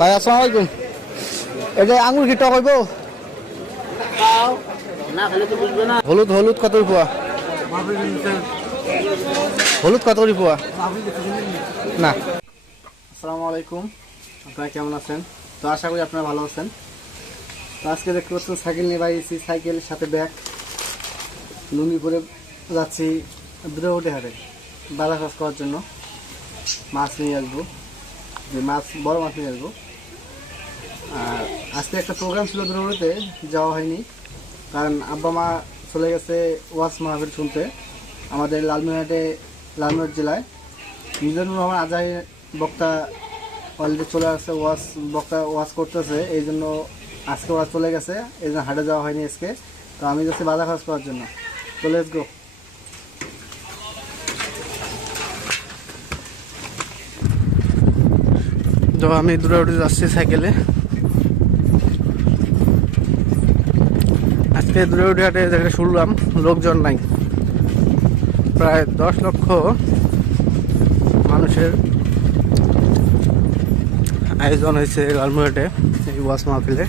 ভাই আসসালামু আলাইকুম। এটা আঙুর কি টক হইব? হলুদ হলুদ কত পোয়া? হলুদ কত করে পোয়া? না। আসসালামু আলাইকুম, আপনারা কেমন আছেন? তো আশা করি আপনারা ভালো আছেন। তো আজকে দেখতে পাচ্ছেন সাইকেল নিয়ে বাইরেছি, সাইকেলের সাথে ব্যাগ, লুঙ্গি পরে যাচ্ছি দ্রৌড়ে হাটে বাজার খরচ করার জন্য। মাছ নিয়ে আসবো, যে মাছ বড় মাছ নিয়ে আসবো। আর আজকে একটা প্রোগ্রাম ছিল দ্রৌড়েতে, যাওয়া হয়নি কারণ আব্বা মা চলে গেছে ওয়াজ মাহফিল শুনতে আমাদের লালমনিরহাট জেলায়। মিজানুর রহমান আজহারি বক্তা অলরেডি চলে আসছে, বক্তা ওয়াজ করতেছে, এই জন্য আজকে ওয়াজ চলে গেছে, এই জন্য হাটে যাওয়া হয়নি আজকে। তো আমি যাচ্ছি বাজার খরচ করার জন্য। তো লেটস গো। তো আমি দূরে উঠে যাচ্ছি সাইকেলে। আজকে দূরে উঠে হাটে যেটা শুনলাম লোকজন নাই, প্রায় 10 লক্ষ মানুষের আয়োজন হয়েছে লালমনিরহাটে এই ওয়াজ মাহফিলে।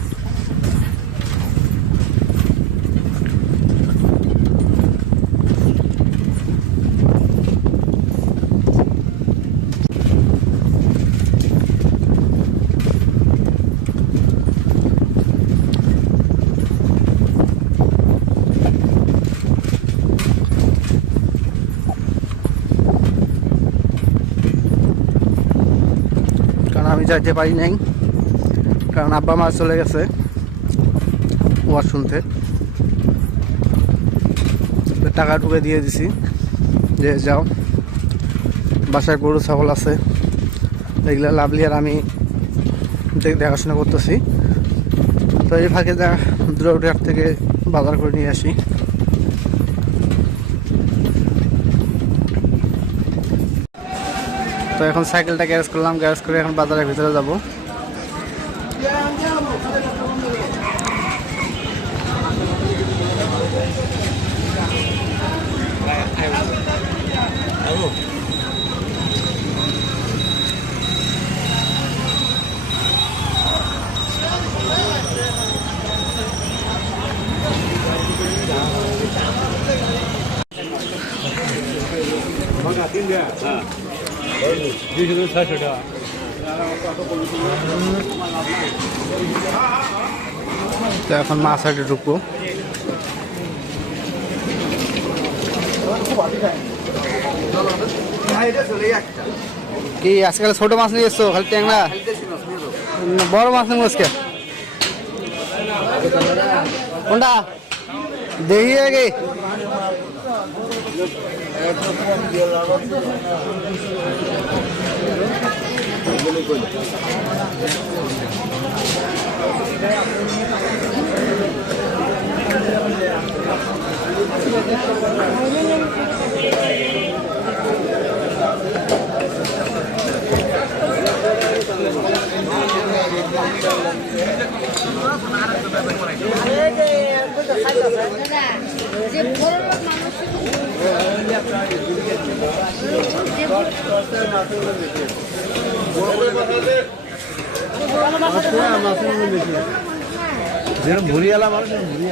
আমি যাইতে পারি নাই কারণ আব্বা মা চলে গেছে ওয়াজ শুনতে। টাকা ঢুকে দিয়ে দিছি যে যাও, বাসায় গরু ছাগল আছে, এগুলো লাভলি আর আমি দেখাশোনা করতেছি। তো এই ফাঁকে দ্রৌড়িহাট থেকে বাজার করে নিয়ে আসি। তো এখন সাইকেলটা গ্যারেজ করলাম, গ্যারেজ করে এখন বাজারের ভিতরে যাব। তো এখন মাছ হাটে ঢুকবো। কি আজকাল ছোট মাছ নিয়ে এসছো? খালি ট্যাংরা, বড় মাছ নেবো আজকে। কোনটা দেখি আগে?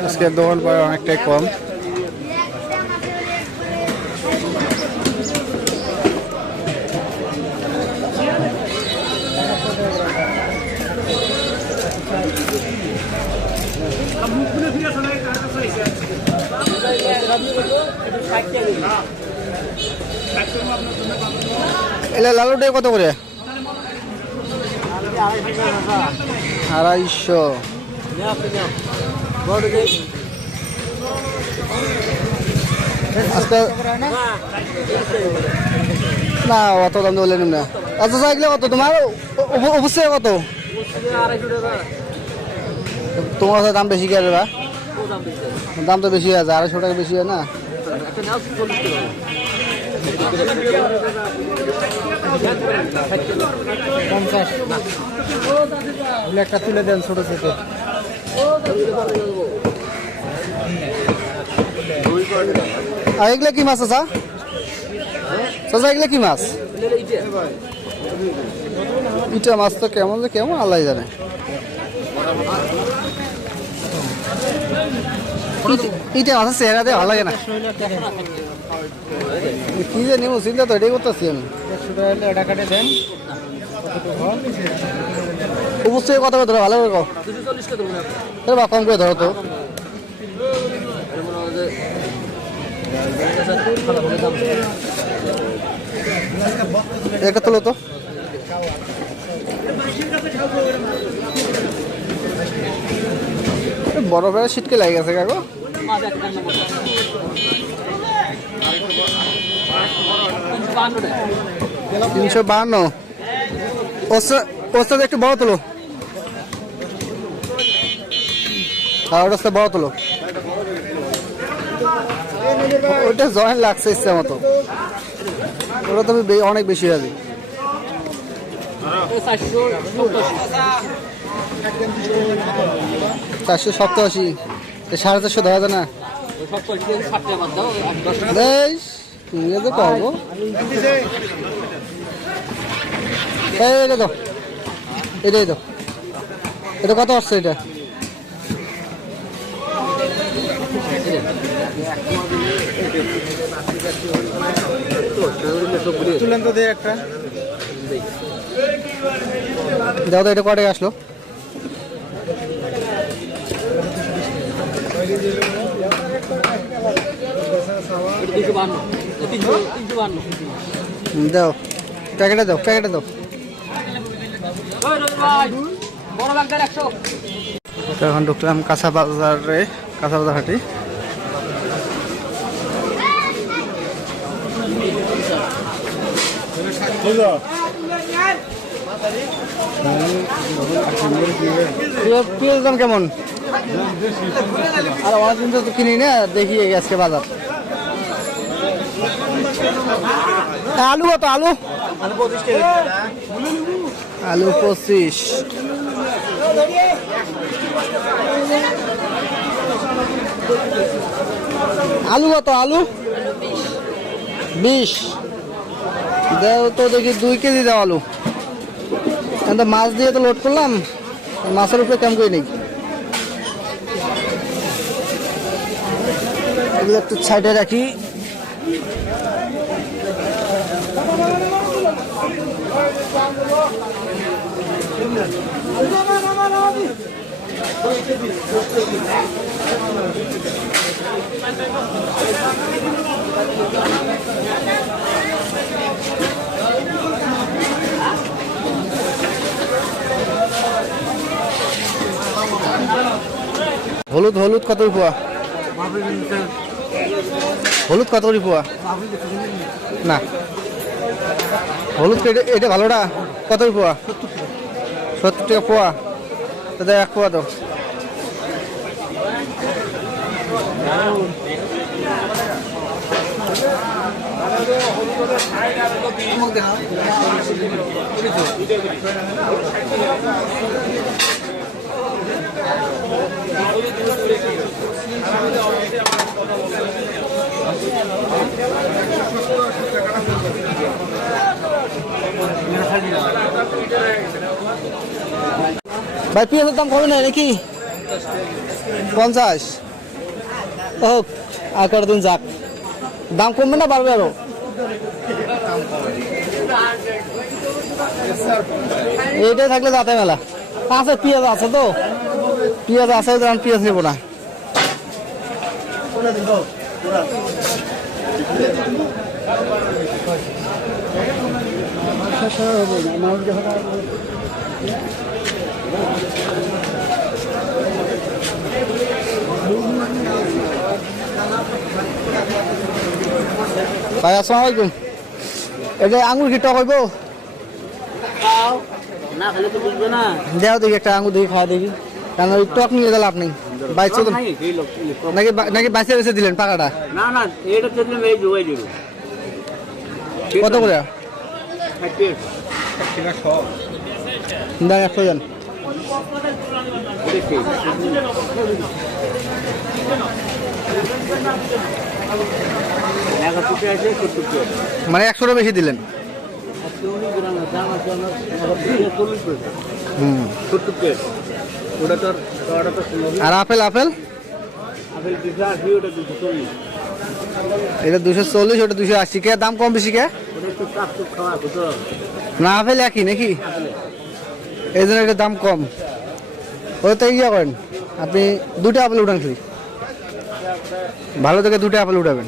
আজকে দোকান পায় অনেকটাই কম। এলে লালুটাই কত করে? 250। আজকে না অত দাম বললেন না। আচ্ছা সাইকেলে কত তোমার? অবশ্যই কত? তোমার কাছে দাম বেশি কে? দাম তো বেশি আছে, 250 টাকা বেশি হয় না? একটা তুলে দেন ছোট ছোট। আর এগুলো কি মাছ আছে? চাচা এগুলো কি মাছ? ইটা মাছ তো কেমন যে কেমন আল্লাহ জানে। ইটা মাছের চেহারা দিয়ে ভালো লাগে না, কি যে নিব চিন্তা তো এটাই করতেছি আমি। অবশ্যই কত করে ধরো, ভালো করে বা কম করে ধরো তো। একটা তোলো তো, বরফের শীতকে লাগে গেছে কাকু। 352। ওস্তাদ একটু বড় তোলো, আর ওটা বড় তোলো। ওইটা জয়েন্ট লাগছে ইচ্ছা মতো, ওটা তুমি অনেক বেশি হবে। 487, 450 ধরা যায় না। পাবো এটা দাও, এটাই দাও। এটা কত আসছে? এটা তুলেন তো দিয়ে একটা দাও তো। এটা কত টাকা আসলো? দাও প্যাকেটে দাও, প্যাকেটে দাও। এখন ঢুকলাম কাঁচা বাজারে, কাঁচা বাজার হাটি। পেঁয়াজ দাম কেমন? আর অনেকদিন তো কিনি না, দেখি আজকে বাজার। আলু কত? আলু আলু 25। আলু কত? আলু 20 দাও তো দেখি, 2 কেজি দাও আলু। মাছ দিয়ে তো লোড করলাম, মাছের উপরে কেমন করে নেই। এগুলো একটু সাইডে রাখি। হলুদ হলুদ কত পোয়া? হলুদ কত করে পোয়া? না হলুদ এটা ভালোটা কত পোয়া? 70 টাকা পোয়া। দাদা 1 পোয়া দাও। ভাই পেঁয়াজের দাম কমে নাই নাকি? 50। হোক আর কটা দিন যাক, দাম কমবে না বাড়বে আরো? এইটাই থাকলে যাতে মেলা আছে। পেঁয়াজ আছে তো, পেঁয়াজ আছে, পেঁয়াজ নেবো না। ভাই আসসালামু আলাইকুম। এটা আঙুর কি টক হইব? না খালি তো বুঝবে না। দেও দেখি একটা আঙুর দেখি, খাওয়া দেখি। কারণ ওই টক নিয়ে গেল আপনি বাইছে নাকি? নাকি বাইছে বেছে দিলেন পাকাটা? না না, এটা দিলাম এই জোগাই দিব। কত করে? দেন 100 জন। মানে 100টা বেশি দিলেন। 219 গ্রাম দাম আছে আমার 40 টাকা হুম। ছোট্ট প্লেট ওটা তো ওটা তো আর আপেল আপেল আপেল 280 ওটা 240 এটা 240, ওটা 280। কে দাম কম বেশি কে? ওটা একটু কাপ খাওয়া তো না আপেল একই নাকি? এই জন্য এটার দাম কম। ওটা তো ইয়ে করেন, আপনি 2টা আপেল উঠান খালি, ভালো থেকে 2টা আপেল উঠাবেন।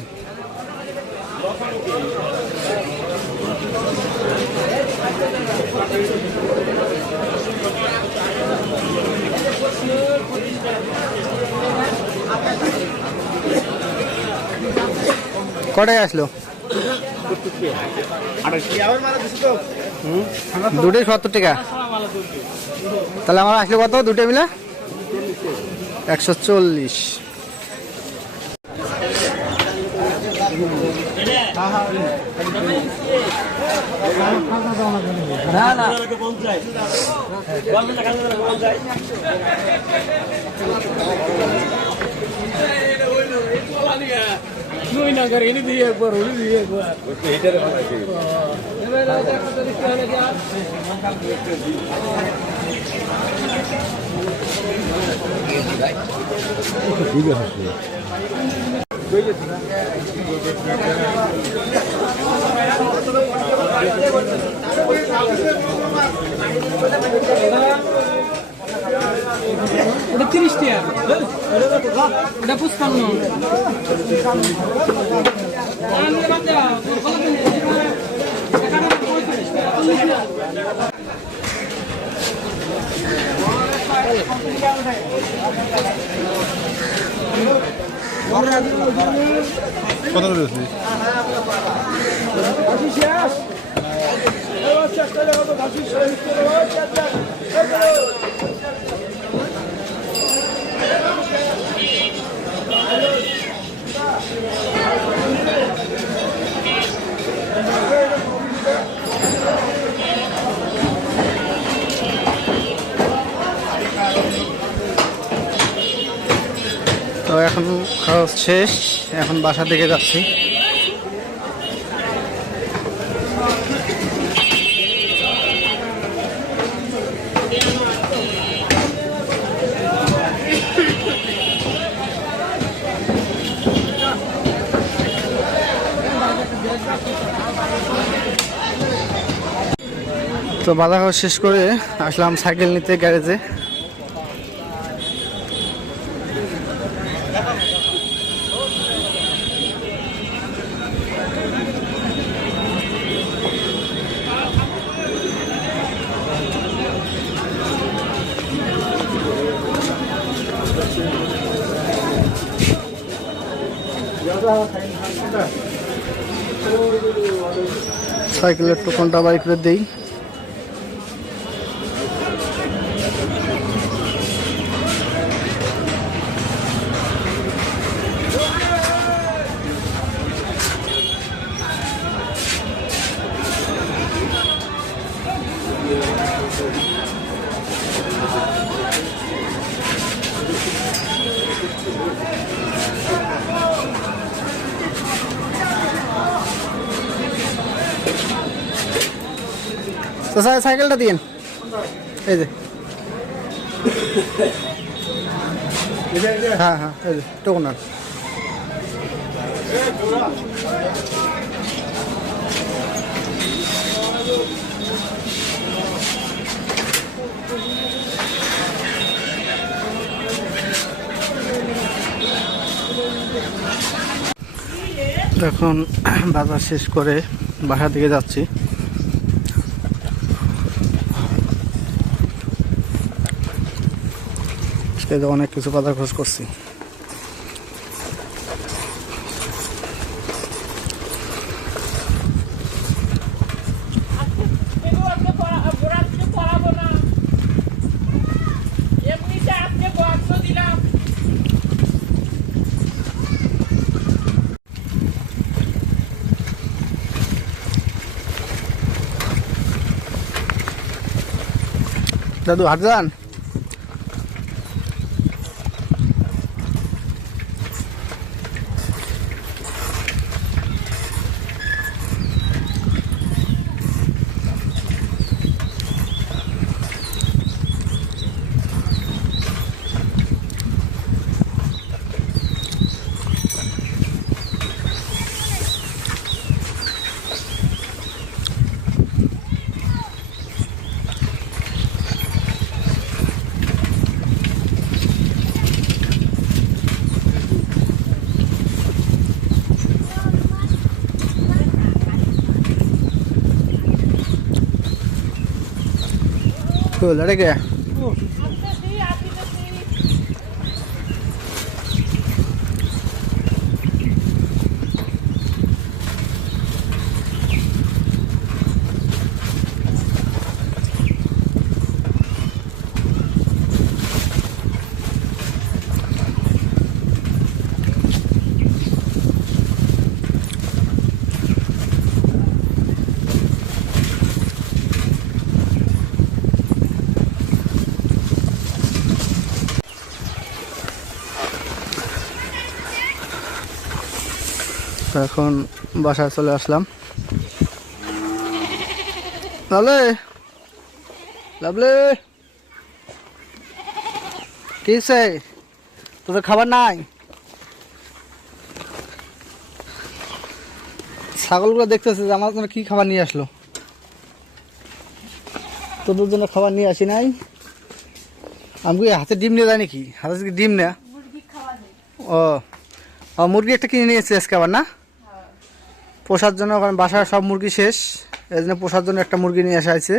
কটায় আসলো? 2টাই 70 টাকা। তাহলে আমার আসলো কত 2টে মিলে? 140। এটা 30 টাকা, এটা 55। কত করে দিচ্ছি? তো এখন খাওয়া শেষ, এখন বাসা থেকে যাচ্ছি। তো বাজার খাওয়া শেষ করে আসলাম সাইকেল নিতে গ্যারেজে। সাইকেলের টোকনটা বাই করে দেই। তো সাইকেলটা দিন, এই যে। হ্যাঁ হ্যাঁ, এই যে টোকন। এখন বাজার শেষ করে বাসার দিকে যাচ্ছি। অনেক কিছু বাজার খরচ করছি। দাদু হাট যান। Cool, ada ke? তো এখন বাসায় চলে আসলাম। লাভলি লাভলি কি সে তোদের খাবার নাই? ছাগলগুলো দেখতেছে যে আমার জন্য কি খাবার নিয়ে আসলো। তোদের জন্য খাবার নিয়ে আসি নাই। আমি কি হাতে ডিম নিয়ে যাই নাকি? হাতে কি ডিম নেয়া? ও মুরগি একটা কিনে নিয়েছি আজকে আবার না পোষার জন্য, কারণ বাসায় সব মুরগি শেষ, এই জন্য পোষার জন্য একটা মুরগি নিয়ে আসা হয়েছে।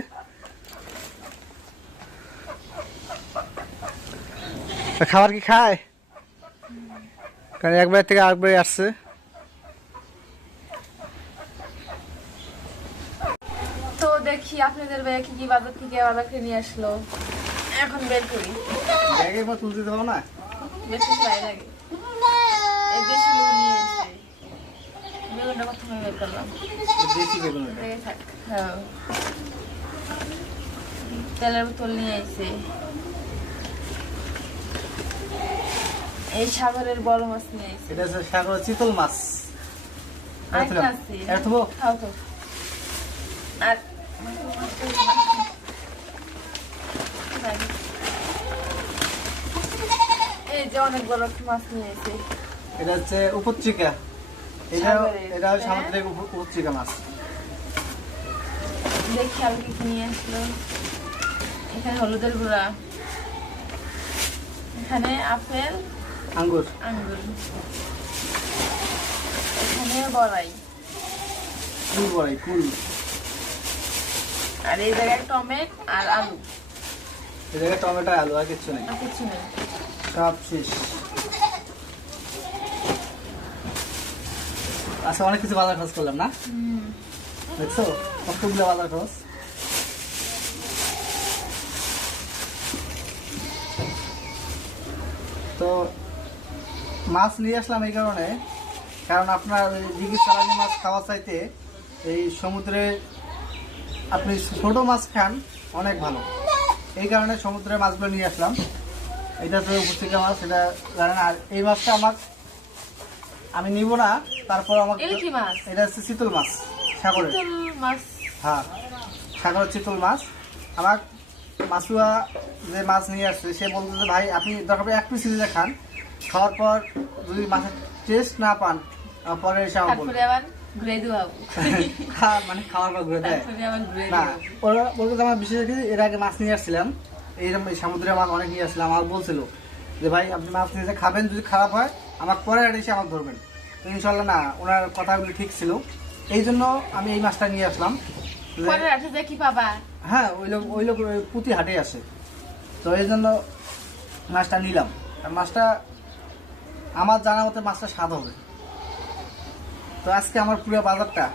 খাবার কি খায়? কারণ একবার থেকে আরেকবারে আসছে। তো দেখি আপনাদের ভাইয়া কি কি বাজার থেকে বাজার কিনে নিয়ে আসলো, এখন বের করি। ব্যাগের মতো তুলতে দেবো না? বেশি প্রায় লাগে এই বেশি লোক নিয়ে এসছে। বেগুনটা প্রথমে বের করলাম। দেশি বেগুন এটা। লেগে থাক। হ্যাঁ, তেলের বোতল নিয়ে এসছে। এই সাগরের বড় মাছ নিয়ে এসছে। এটা হচ্ছে সাগরের চিতল মাছ। আরেকটা আছে। এটা তো খাও তো। আর এই যে অনেক বড় একটা মাছ নিয়ে এসছে। এটা হচ্ছে উপচিকা। এটা হচ্ছে সামুদ্রিক উপচিকা মাছ। দেখি আর কি নিয়ে আসলো। এখানে হলুদের গুঁড়া, এখানে আপেল আঙ্গুর, আঙ্গুর, এখানে বড়াই, কুল বড়াই, কুল। আর এই জায়গায় টমেটো আর আলু। এই জায়গায় টমেটো আলু আর কিছু নেই, আর কিছু নেই। সব শেষ। আচ্ছা, অনেক কিছু বাজার খরচ করলাম না? দেখছো কতগুলো বাজার খরচ। তো মাছ নিয়ে আসলাম এই কারণে, কারণ আপনার দিঘি চালানি মাছ খাওয়া চাইতে এই সমুদ্রে আপনি ছোট মাছ খান অনেক ভালো। এই কারণে সমুদ্রের মাছগুলো নিয়ে আসলাম। এটা তো উপচিকা মাছ, এটা জানেন। আর এই মাছটা আমি নিব না, তারপর আমাকে এটা কি মাছ? এটা হচ্ছে চিতল মাছ, সাগরের। চিতল মাছ। হ্যাঁ, সাগরের চিতল মাছ। আমার মাছুয়া যে মাছ নিয়ে আসছে সে বলতে যে ভাই আপনি দরকার পড়ে এক পিস নিয়ে খান, খাওয়ার পর যদি মাছের টেস্ট না পান পরে এসে আমার বলবেন। তারপরে আবার ঘুরে দেবো। মানে খাওয়ার পর ঘুরে দেয় তারপরে আবার ঘুরে না। দেবো। ওরা বলতে আমার বিশেষ করে এর আগে মাছ নিয়ে আসছিলাম, এইরকম সমুদ্রের মাছ অনেক নিয়ে আসছিলাম। আমার বলছিল যে ভাই আপনি মাছ নিয়ে খাবেন, যদি খারাপ হয় আমাকে পরে এসে আমাকে ধরবেন। তো ইনশাল্লাহ না, ওনার কথাগুলো ঠিক ছিল, এই জন্য আমি এই মাছটা নিয়ে আসলাম। পরে রাতে দেখি পাবা। হ্যাঁ, ওই লোক পুঁতি হাটে আসে, তো এই জন্য মাছটা নিলাম। আর মাছটা আমার জানা মতে মাছটা স্বাদ হবে। তো আজকে আমার পুরো বাজারটা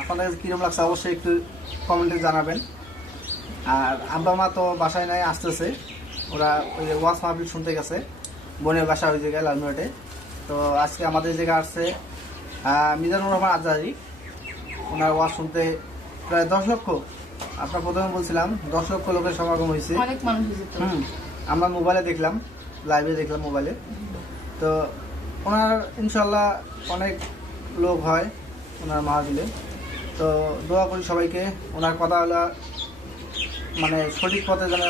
আপনাদের কিরকম লাগছে অবশ্যই একটু কমেন্টে জানাবেন। আর আব্বা মা তো বাসায় নাই, আসতেছে। ওরা ওই যে ওয়াজ মাহফিল শুনতে গেছে, বোনের বাসা ওই জায়গায় লালমিরাটে। তো আজকে আমাদের জায়গায় আসছে মিজানুর রহমান আজহারি। ওনার ওয়াজ শুনতে প্রায় 10 লক্ষ, আপনার প্রথমে বলছিলাম 10 লক্ষ লোকের সমাগম হয়েছে। অনেক মানুষ হয়েছে তো। আমরা মোবাইলে দেখলাম, লাইভে দেখলাম মোবাইলে। তো ওনার ইনশাল্লাহ অনেক লোক হয় ওনার মাহফিলে। তো দোয়া করি সবাইকে, ওনার কথা হলো মানে সঠিক পথে যেন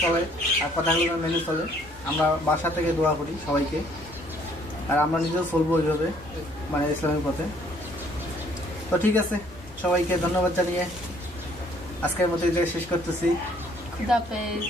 চলে আর কথাগুলো যেন মেনে চলে। আমরা বাসা থেকে দোয়া করি সবাইকে, আর আমরা নিজেও চলবো ওইভাবে, মানে ইসলামের পথে। তো ঠিক আছে, সবাইকে ধন্যবাদ জানিয়ে আজকের মতো এই জায়গায় শেষ করতেছি। খুদা হাফেজ।